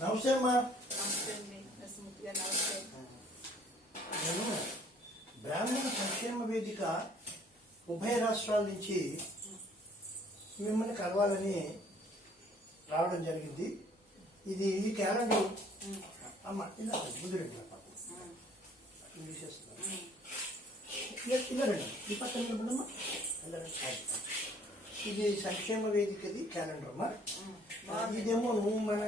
నమస్తే అమ్మా. నమస్తే అండి నరసింహమూర్తి గారు. నమస్తే. నేను బ్రాహ్మణ సంక్షేమ వేదిక ఉభయ రాష్ట్రాల నుంచి మిమ్మల్ని కలవాలని రావడం జరిగింది. ఇది ఈ క్యాలెండర్ అమ్మ ఇలా ముందు రండి ఇలా రండి ఈ పక్కన నిలబడమ్మా. ఇలా రండి. ఇది సంక్షేమ వేదికది క్యాలెండర్ అమ్మా. ఇదేమో మన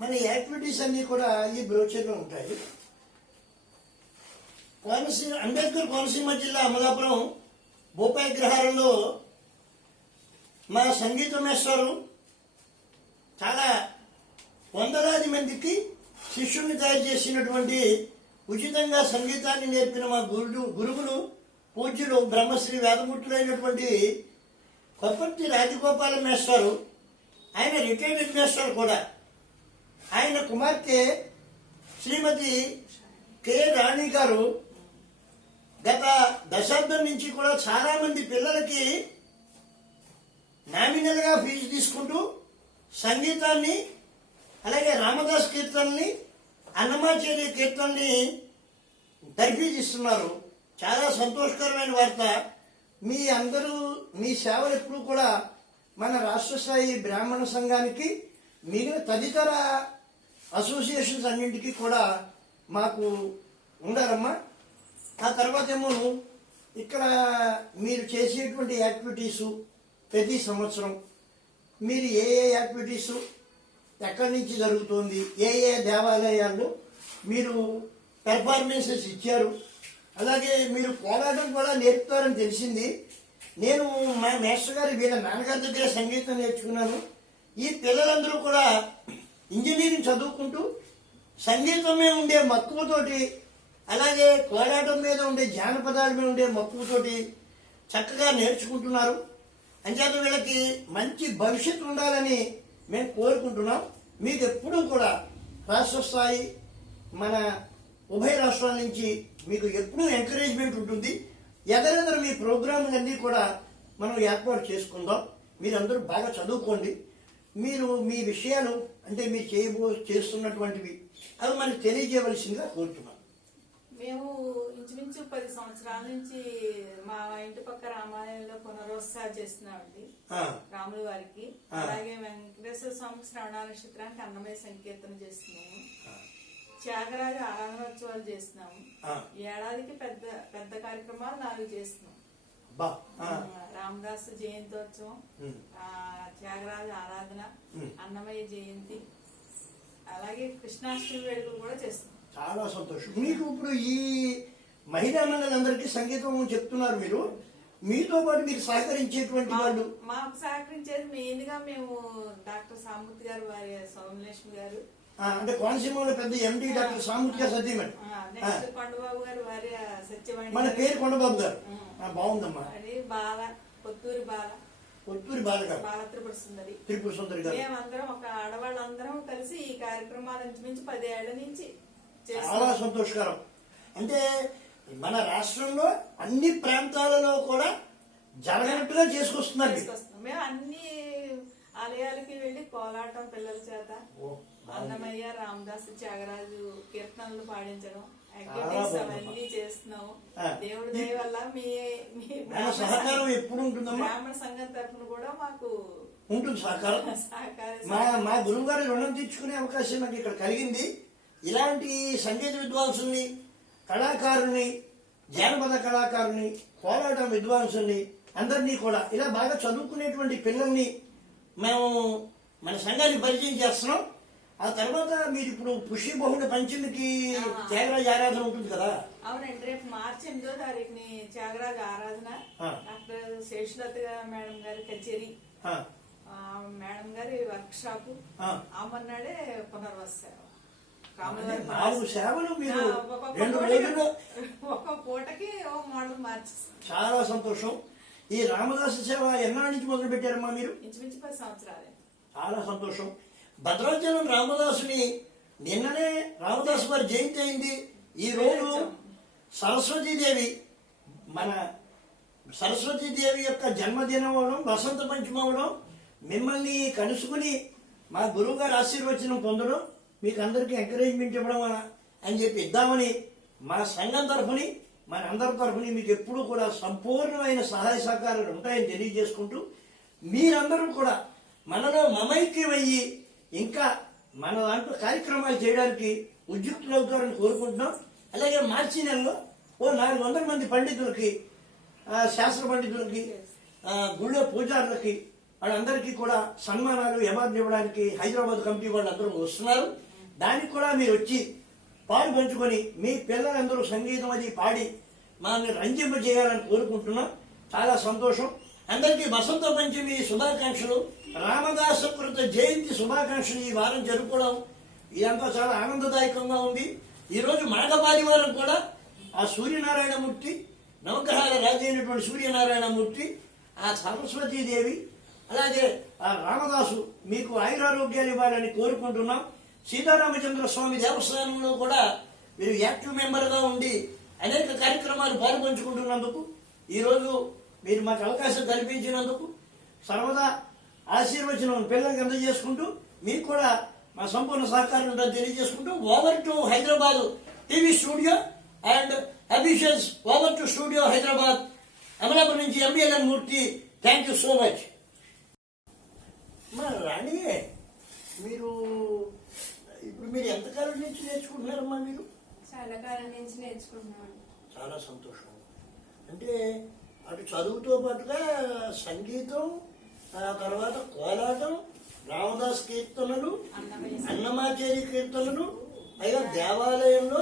మన యాక్టివిటీస్ అన్నీ కూడా ఈ బ్రోచర్లో ఉంటాయి. కోనసీమ అంబేద్కర్ కోనసీమ జిల్లా అమలాపురం బోపాయి గ్రహాలలో మా సంగీత మేస్టారు చాలా వందలాది మందికి శిష్యుల్ని తయారు చేసినటువంటి ఉచితంగా సంగీతాన్ని నేర్పిన మా గురువులు పూజ్యులు బ్రహ్మశ్రీ వేదమూర్తులైనటువంటి కొప్పర్తి రాజగోపాల మేస్టారు, ఆయన రిటైర్డ్ మేస్టర్ కూడా. ఆయన కుమార్తె శ్రీమతి కె రాణి గారు గత దశాబ్దం నుంచి కూడా చాలా మంది పిల్లలకి నామినల్ గా ఫీజు తీసుకుంటూ సంగీతాన్ని, అలాగే రామదాస్ కీర్తనల్ని, అన్నమాచార్య కీర్తనల్ని తర్ఫీదిస్తున్నారు. చాలా సంతోషకరమైన వార్త. మీ అందరూ మీ సేవలు ఎప్పుడు కూడా మన రాష్ట్ర స్థాయి బ్రాహ్మణ సంఘానికి, మిగిలిన తదితర అసోసియేషన్స్ అన్నింటికి కూడా మాకు ఉండాలమ్మా. ఆ తర్వాత ఏమో ఇక్కడ మీరు చేసేటువంటి యాక్టివిటీసు ప్రతి సంవత్సరం మీరు ఏ ఏ యాక్టివిటీసు ఎక్కడి నుంచి జరుగుతోంది, ఏ ఏ దేవాలయాల్లో మీరు పెర్ఫార్మెన్సెస్ ఇచ్చారు, అలాగే మీరు పోరాటం కూడా నేర్పుతారని తెలిసింది. నేను మా మేస్టర్ గారి వీళ్ళ నాన్నగారి దగ్గర సంగీతం నేర్చుకున్నాను. ఈ పిల్లలందరూ కూడా ఇంజనీరింగ్ చదువుకుంటూ సంగీతం మీద ఉండే మక్కువతోటి, అలాగే కోలాటం మీద ఉండే జానపదాల మీద ఉండే మక్కువతోటి చక్కగా నేర్చుకుంటున్నారు. అంచేత వీళ్ళకి మంచి భవిష్యత్తు ఉండాలని మేము కోరుకుంటున్నాం. మీకు ఎప్పుడూ కూడా రాష్ట్ర స్థాయి మన ఉభయ రాష్ట్రాల నుంచి మీకు ఎప్పుడూ ఎంకరేజ్మెంట్ ఉంటుంది. ఎదరెదరు మీ ప్రోగ్రాములన్నీ కూడా మనం ఏర్పాటు చేసుకుందాం. మీరందరూ బాగా చదువుకోండి. మీరు మీ విషయాలు అంటే మీరు చేస్తున్నటువంటివి అవి మనకు తెలియజేయవలసిందిగా కోరుతున్నాం. మేము ఇంచుమించు 10 సంవత్సరాల నుంచి మా ఇంటి పక్క రామాలయంలో పునరోత్సవం చేస్తున్నామండి రాముల వారికి. అలాగే వెంకటేశ్వర స్వామి శ్రవణ నక్షత్రానికి అన్నమయ్య సంకీర్తన చేస్తున్నాము. త్యాగరాజు ఆరాధనోత్సవాలు చేస్తున్నాము. ఏడాదికి పెద్ద పెద్ద కార్యక్రమాలు 4 చేస్తున్నాం. రామదాసు జయంతోత్సవం, త్యాగరాజు ఆరాధన, అన్నమయ్య జయంతి, అలాగే కృష్ణాష్టమి వేడుకలు కూడా చేస్తున్నాం. చాలా సంతోషం. మీకు ఇప్పుడు ఈ మహిళా మండలందరికీ సంగీతం చెప్తున్నారు మీరు. మీతో పాటు మీరు సహకరించేటువంటి వాళ్ళు మాకు సహకరించేది మెయిన్ గా మేము డాక్టర్ సామూర్తి గారు, వారి సోమలక్ష్మి గారు, అంటే కోనసీమలో పెద్ద ఎండి డాక్టర్ సామూర్తి గారు సతీమణి, కొండబాబు గారు, వారి సత్యవాణి, మన పేరు కొండబాబు గారు. బాగుందమ్మా. అది బాల కొత్తూరి బాల, కొత్తూరి బాల గారు, బాల త్రిపుర సుందరి గారు. మేమందరం ఒక ఆడవాళ్ళందరం కలిసి ఈ కార్యక్రమాల నుంచి 10 ఏళ్ల నుంచి చాలా సంతోషకరం. అంటే మన రాష్ట్రంలో అన్ని ప్రాంతాలలో కూడా జరగనట్టుగా చేసుకొస్తున్నారు. మేము అన్ని ఆలయాలకి వెళ్లి కోలాటం పిల్లల చేత అన్నమయ్య, రామదాసు, త్యాగరాజు కీర్తనలు పాడించడం, యాక్టివిటీస్ అవన్నీ చేస్తున్నాము. దేవుడి దయ వల్ల మీ సహకారం ఎప్పుడు ఉంటుందమ్మా. బ్రాహ్మణ సంఘం తరఫున కూడా మాకు ఉంటుంది సహకారం. మా గురువు గారి రుణం తీర్చుకునే అవకాశం నాకు ఇక్కడ కలిగింది. ఇలాంటి సంగీత విద్వాంసుల్ని, కళాకారుల్ని, జానపద కళాకారుల్ని, కోలాటం విద్వాంసుల్ని అందరినీ కూడా ఇలా బాగా చదువుకునేటువంటి పిల్లల్ని మేము మన సంఘానికి పరిచయం చేస్తున్నాం. ఆ తర్వాత మీరు ఇప్పుడు పుష్య బహుళ పంచమికి త్యాగరాజ ఆరాధన ఉంటుంది కదా. అవునండి, రేపు మార్చి 8వ తారీఖుని త్యాగరాజ ఆరాధన. డాక్టర్ శేషలత మేడం గారి కచేరీ, మేడం గారి వర్క్ షాప్, ఆమన్నాడే పునర్వస సేవలు మీరు ఒక్క పూటకి ఒక మోడల్ మార్చేస్తాం. చాలా సంతోషం. ఈ రామదాసు సేవ ఎన్నాళ్ళ నుంచి మొదలు పెట్టారమ్మా మీరు? ఇంచుమించు 10 సంవత్సరాలే. చాలా సంతోషం. భద్రాచలం రామదాసుని నిన్ననే రామదాసు వారి జయంతి అయింది. ఈ రోజు సరస్వతీదేవి, మన సరస్వతీదేవి యొక్క జన్మదినం అవడం, వసంత పంచమి అవడం, మిమ్మల్ని కలుసుకుని మా గురువు గారి ఆశీర్వచనం పొందడం మీకు అందరికీ ఎంకరేజ్మెంట్ ఇవ్వడం అని చెప్పి ఇద్దామని మా సంఘం తరఫుని మన అందరి తరఫుని మీకు ఎప్పుడూ కూడా సంపూర్ణమైన సహాయ సహకారాలు ఉంటాయని తెలియజేసుకుంటూ మీరందరూ కూడా మనలో మమైక్యమయ్యి ఇంకా మన దాంట్లో కార్యక్రమాలు చేయడానికి ఉద్యుక్తులవుతారని కోరుకుంటున్నాం. అలాగే మార్చి నెలలో ఓ 400 మంది పండితులకి, శాస్త్ర పండితులకి, గుళ్ళో పూజారులకి వాళ్ళందరికీ కూడా సన్మానాలు అవార్డులు ఇవ్వడానికి హైదరాబాద్ కమిటీ వాళ్ళందరూ వస్తున్నారు. దానికి కూడా మీరు వచ్చి పాలు పంచుకొని మీ పిల్లలందరూ సంగీతం అది పాడి మనల్ని రంజింపజేయాలని కోరుకుంటున్నాం. చాలా సంతోషం. అందరికీ వసంత పంచమి శుభాకాంక్షలు, రామదాస కృత జయంతి శుభాకాంక్షలు ఈ వారం జరుపుకోవడం ఇదంతా చాలా ఆనందదాయకంగా ఉంది. ఈరోజు మాఘపాదివారం కూడా ఆ సూర్యనారాయణమూర్తి, నవగ్రహాల రాజు అయినటువంటి సూర్యనారాయణమూర్తి, ఆ సరస్వతీదేవి, అలాగే ఆ రామదాసు మీకు ఆయురారోగ్యాలు ఇవ్వాలని కోరుకుంటున్నాం. సీతారామచంద్ర స్వామి దేవస్థానంలో కూడా మీరు యాక్టివ్ మెంబర్గా ఉండి అనేక కార్యక్రమాలు పాల్పంచుకుంటున్నందుకు, ఈరోజు మీరు మాకు అవకాశం కల్పించినందుకు సర్వదా ఆశీర్వచనం పిల్లలకి అందజేసుకుంటూ మీకు కూడా మా సంపూర్ణ సహకారం ఉంటుందని తెలియజేసుకుంటూ over to Hyderabad TV studio and officials, over to studio Hyderabad, Amalapuram నుంచి MBLN Murthy. Thank you so much. మా రాణి, మీరు ఇప్పుడు మీరు ఎంతకాలం నుంచి నేర్చుకుంటున్నారమ్మా? మీరు చాలా కాలం నుంచి నేర్చుకుంటున్నాను. చాలా సంతోషం. అంటే అటు చదువుతో పాటుగా సంగీతం, ఆ తర్వాత కోలాటం, రామదాస్ కీర్తనలు, అన్నమాచారి కీర్తనలు, పైగా దేవాలయంలో